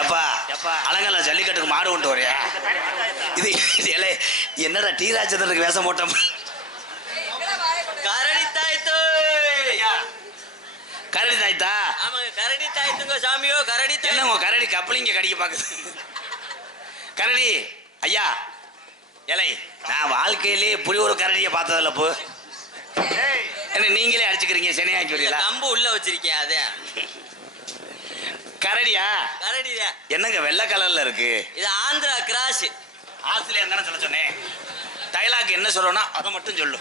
எப்பா அலங்கல்ல ஜல்லிக்கட்டுக்கு மாடு கொண்டு வரையா? இது என்னடா டி ராஜேந்திரனுக்கு வேஷம் போட்டோம். கரடி தாய்த்து கரடி தாய்த்தா? ஆமாங்க, கரடி தாய்த்துங்க சாமியோ. கரடி என்னங்க கரடி கப்பலிங்க கடிக்க பாக்குது. கரடி ஐயா இலை, நான் வாழ்க்கையிலே இப்படி ஒரு கரடியை பார்த்ததில்ல. போ என்ன நீங்களே அடிச்சுக்கிறீங்க, சென்னையாக்கி வரீங்களா? கம்பு உள்ள வச்சிருக்கேன். அதே கரடியா? கரடியா? என்னங்க வெள்ளை கலர்ல இருக்கு? இது ஆந்திரா கிராஸ். ஆஸ்திரேலியா தானே சொல்ல சொன்னேன். டைலாக் என்ன சொல்லணும்னா அதை மட்டும் சொல்லு.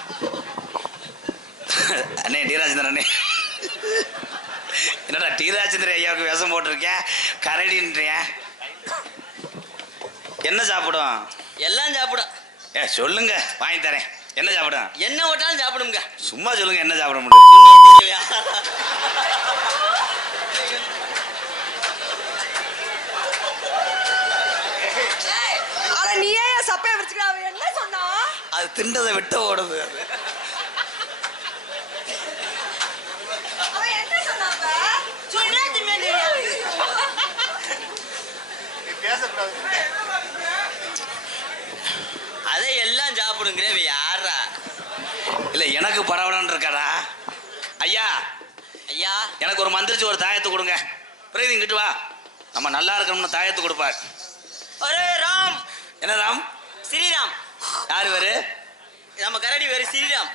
அண்ணே டி ராஜேந்திரன் அண்ணே, என்னடா டி ராஜேந்திரன் ஐயாவுக்கு வேஷம் போட்டிருக்கேன், கரடின்றேன். என்ன சாப்பிடும்? எல்லாம் சாப்பிடும். சொல்லுங்க வாங்கி தரேன். என்ன சாப்பிடும்? என்ன ஓட்டாலும் சாப்பிடுங்க. சும்மா சொல்லுங்க என்ன சாப்பிட முடியும்? நீயே சப்பைய வச்சுக்க. என்ன சொன்னா? அது திண்டதை விட்ட ஓடுது. அவன் என்ன சொன்னாங்க? சொன்னா தின்னே. அதை எல்லாம் சாப்பிடுங்கிற யாரா? இல்ல எனக்கு பரவாயில்ல இருக்காடா. ஐயா ஐயா எனக்கு ஒரு மந்திரிச்சு ஒரு தாயத்தை கொடுங்க. பிரீதி இங்கிட்டு வா, நம்ம நல்லா இருக்கணும்னு தாயத்தை கொடுப்பார். ஒரே ராம். என்ன ராம்? ஸ்ரீராம். யாரு வேறு? நம்ம கரடி வேறு ஸ்ரீராம்.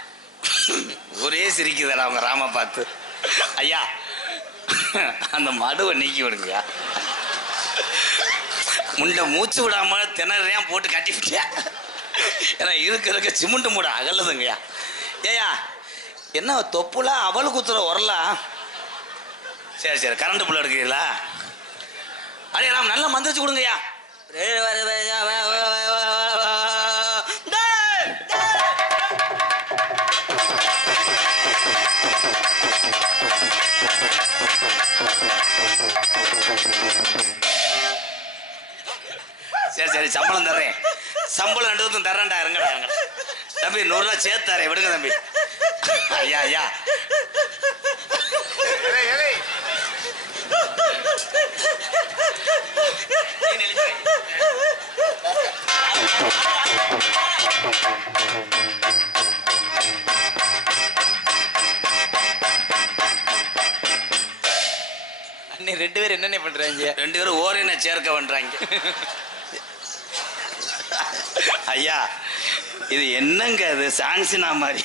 ஒரே சிரிக்குதுடா அவங்க ராம பார்த்து. ஐயா அந்த மடுவை நீக்கி விடுங்க. முண்டை மூச்சு விடாம திணறையான் போட்டு கட்டிவிட்டியா? ஏன்னா இருக்க சிமெண்ட் மூட அகலதுங்கய்யா. ஏயா என்ன தொப்புல அவள் குத்துற உரலாம்? சரி சரி, கரண்ட் புள்ள எடுக்கிறீங்களா? அடே ராம் நல்லா மந்திரிச்சு கொடுங்கய்யா. சரி சரி, சம்பளம் தர்றேன். சம்பளம் 2 தரேன்டா. இருங்கடா இருங்கடா தம்பி, 100 ரூபா சேர்த்து தரேன், விடுங்க தம்பி. ஐயா ஐயா அண்ணே 2 பேரும் என்னென்ன பண்றாங்க? 2 பேரும் ஓரின சேர்க்க பண்றாங்க. ஐயா இது என்னங்க? இது சான்சினா மாதிரி.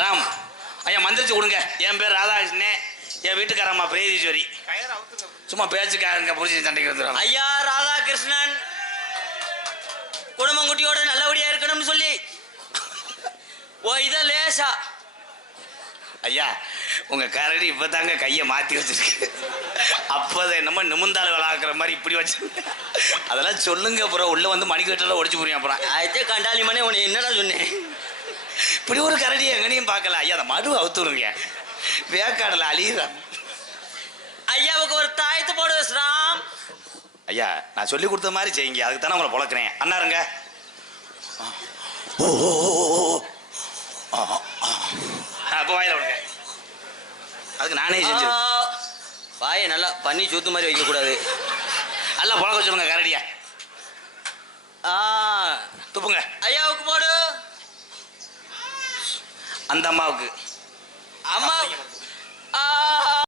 ராம் ஐயா மந்திரிச்சு கொடுங்க. என் பேர் ராதாகிருஷ்ணே, என் வீட்டுக்காரம்மா பிரீதீஸ்வரி. சும்மா பேச்சுக்காரங்க புரிஞ்சு சண்டைக்கு வந்துடுறாங்க. ஐயா ராதாகிருஷ்ணன் குடும்பங்குட்டியோட நல்லபடியா இருக்கணும்னு சொல்லி இத லேசா. ஐயா உங்க கரடி இப்பதாங்க கையை மாத்தி வச்சிருக்கு. அப்போதை என்னமோ நிமிந்தாள் விளாக்குற மாதிரி இப்படி வச்சு அதெல்லாம் சொல்லுங்க. அப்புறம் உள்ள வந்து மணிக்கட்டெல்லாம் ஒடிச்சு போறீங்க. அப்புறம் ஆயிரத்தே கண்டாலி மணி உன்னை என்னடா சொன்னேன்? இப்படி ஒரு கரடி எங்கனையும் பார்க்கல. ஐயா அந்த மடு அவுத்துருங்க, வேக்காடல அழியுறான். ஐயாவுக்கு ஒரு தாயத்து போடு ராம். ஐயா நான் சொல்லி கொடுத்த மாதிரி செய்யுங்க, அதுக்கு தானே உங்களை பொழக்கிறேன். அண்ணாருங்க. அப்போ வாயில விடுங்க. அதுக்கு நானே செஞ்சு வாயை நல்லா பண்ணி சூத்து மாதிரி வைக்க கூடாது. நல்லா பழக்க சொல்லுங்க கரடியா. துப்புங்க. ஐயாவுக்கு போடு. அந்த அம்மாவுக்கு. அம்மா